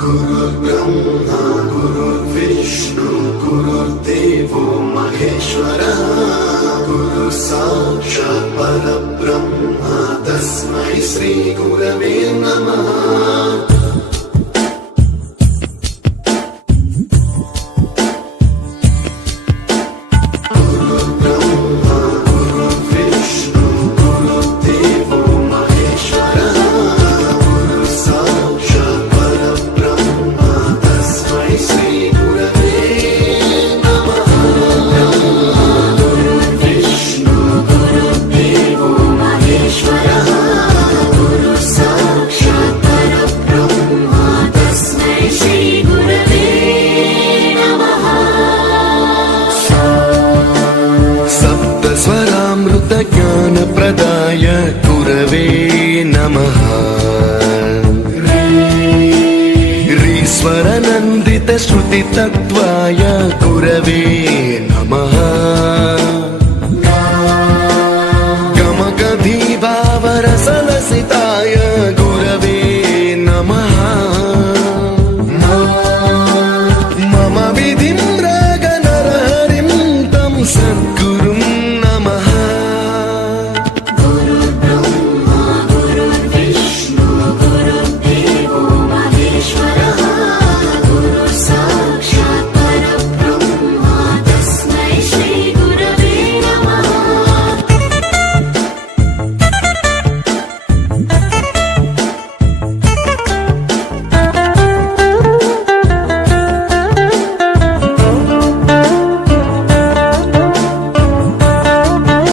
गुरुर्ब्रह्मा गुरुर्विष्णु गुरुर्देवो महेश्वरः गुरु साक्षात् परब्रह्म तस्मै श्री गुरवे नमः। ज्ञान प्रदाय गुरवे नमः। ईश्वर नन्दित श्रुति तत्त्वाय गुरवे नमः।